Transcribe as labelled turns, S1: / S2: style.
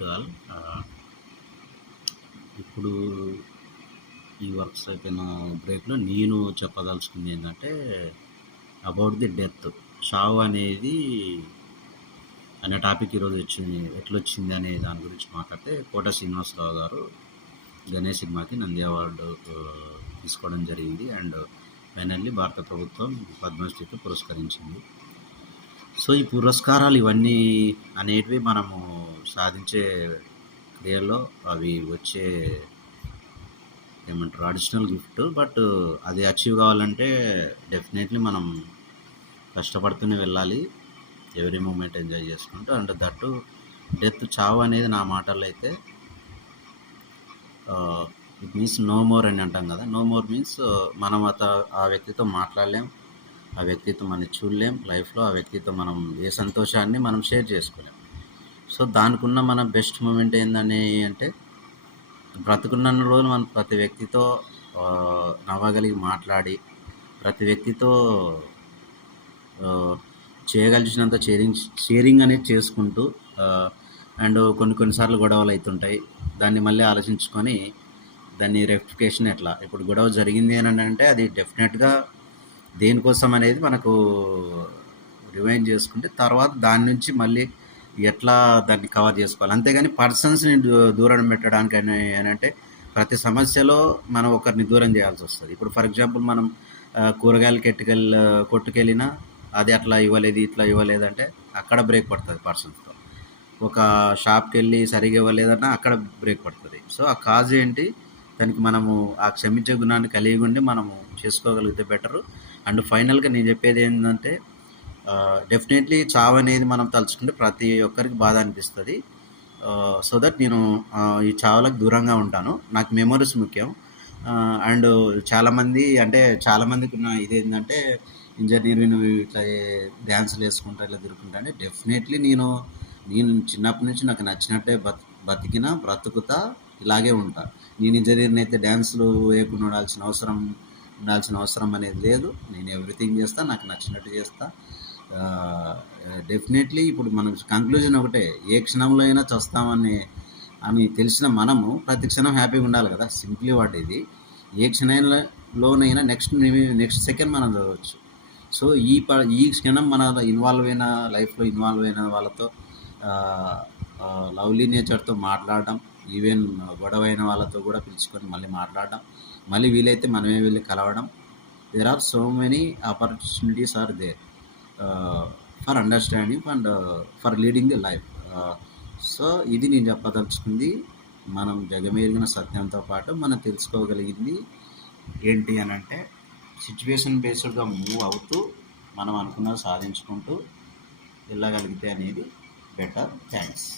S1: Hi all ఇప్పుడు ఈ works అయిపోయిన బ్రేక్లో నేను చెప్పదలుచుకుంది ఏంటంటే అబౌట్ ది డెత్ షావ్ అనేది అనే టాపిక్ ఈరోజు వచ్చింది. ఎట్లా వచ్చింది అనే దాని గురించి మాట్లాడితే కోట శ్రీనివాసరావు గారు గణేష్ సినిమాకి నంది అవార్డు తీసుకోవడం జరిగింది. అండ్ ఫైనల్లీ భారత ప్రభుత్వం పద్మశ్రీతో పురస్కరించింది. సో ఈ పురస్కారాలు ఇవన్నీ అనేటివి మనము సాధించే క్రియల్లో అవి వచ్చే ఏమంటారు అడిషనల్ గిఫ్ట్ బట్ అది అచీవ్ కావాలంటే డెఫినెట్లీ మనం కష్టపడుతూనే వెళ్ళాలి. ఎవరీ మూమెంట్ ఎంజాయ్ చేసుకుంటూ అండ్ దట్టు డెత్ చావు అనేది నా మాటల్లో అయితే ఇట్ మీన్స్ నో మోర్ అని అంటాం కదా. నో మోర్ మీన్స్ మనం అత ఆ వ్యక్తితో మాట్లాడలేం. ఆ వ్యక్తితో మనం చూడలేం. లైఫ్లో ఆ వ్యక్తితో మనం ఏ సంతోషాన్ని మనం షేర్ చేసుకోలేం. సో దానికి ఉన్న మన బెస్ట్ మూమెంట్ ఏందని అంటే బ్రతుకున్న రోజులు మనం ప్రతి వ్యక్తితో నవ్వగలిగి మాట్లాడి ప్రతి వ్యక్తితో చేయగలిసినంత షేరింగ్ షేరింగ్ అనేది చేసుకుంటూ అండ్ కొన్ని కొన్నిసార్లు గొడవలు అవుతుంటాయి దాన్ని మళ్ళీ ఆలోచించుకొని దాన్ని రెక్టిఫికేషన్ ఎట్లా? ఇప్పుడు గొడవ జరిగింది అని అంటే అది డెఫినెట్గా దేనికోసం అనేది మనకు రివైండ్ చేసుకుంటే తర్వాత దాని నుంచి మళ్ళీ ఎట్లా దాన్ని కవర్ చేసుకోవాలి? అంతేగాని పర్సన్స్ని దూరం పెట్టడానికి అని అంటే ప్రతి సమస్యలో మనం ఒకరిని దూరం చేయాల్సి వస్తుంది. ఇప్పుడు ఫర్ ఎగ్జాంపుల్ మనం కూరగాయలు కూరగాయలకి ఎట్టుకెళ్ళి కొట్టుకెళ్ళినా అది అట్లా ఇవ్వలేదు ఇట్లా ఇవ్వలేదు అంటే అక్కడ బ్రేక్ పడుతుంది పర్సన్స్తో. ఒక షాప్కి వెళ్ళి సరిగా ఇవ్వలేదన్నా అక్కడ బ్రేక్ పడుతుంది. సో ఆ కాజ్ ఏంటి? దానికి మనము ఆ క్షమించే గుణాన్ని కలిగి ఉండి మనము చేసుకోగలిగితే బెటరు. అండ్ ఫైనల్గా నేను చెప్పేది ఏంటంటే డెఫినెట్లీ చావు అనేది మనం తలుచుకుంటే ప్రతి ఒక్కరికి బాధ అనిపిస్తుంది. సో దట్ నేను ఈ చావులకు దూరంగా ఉంటాను. నాకు మెమరీస్ ముఖ్యం. అండ్ చాలామంది అంటే చాలామందికి ఉన్న ఇది ఏంటంటే ఇంజనీర్ నువ్వు ఇట్లా డ్యాన్సులు వేసుకుంటా ఇట్లా తిరుగుకుంటా అంటే డెఫినెట్లీ నేను నేను చిన్నప్పటి నుంచి నాకు నచ్చినట్టే బత్ బతికినా బ్రతుకుతా ఇలాగే ఉంటా. నేను ఇంజనీర్ని అయితే డ్యాన్సులు వేయకుండా ఉండాల్సిన అవసరం ఉండాల్సిన అవసరం అనేది లేదు. నేను ఎవ్రీథింగ్ చేస్తా నాకు నచ్చినట్టు చేస్తా. డెఫినెట్లీ ఇప్పుడు మనం కంక్లూజన్ ఒకటే ఏ క్షణంలో అయినా చస్తామని అని తెలిసిన మనము ప్రతి క్షణం హ్యాపీగా ఉండాలి కదా సింప్లీ వాట్ ఇది. ఏ క్షణంలోనైనా నెక్స్ట్ నెక్స్ట్ సెకండ్ మనం చదవచ్చు. సో ఈ ప ఈ క్షణం మన ఇన్వాల్వ్ అయిన లైఫ్లో ఇన్వాల్వ్ అయిన వాళ్ళతో లవ్లీ నేచర్తో మాట్లాడడం ఈవెన్ గొడవ అయిన వాళ్ళతో కూడా పిలుచుకొని మళ్ళీ మాట్లాడడం మళ్ళీ వీలైతే మనమే వెళ్ళి కలవడం. There are so many opportunities are there for understanding and for leading the life so ఇది నేను చెప్పదలుచుకుంది. మనం జగమెరిగిన సత్యంతో పాటు మనం తెలుసుకోగలిగింది ఏంటి అని అంటే సిచ్యువేషన్ బేస్డ్గా మూవ్ అవుతూ మనం అనుకున్నది సాధించుకుంటూ వెళ్ళగలిగితే అనేది బెటర్ థ్యాంక్స్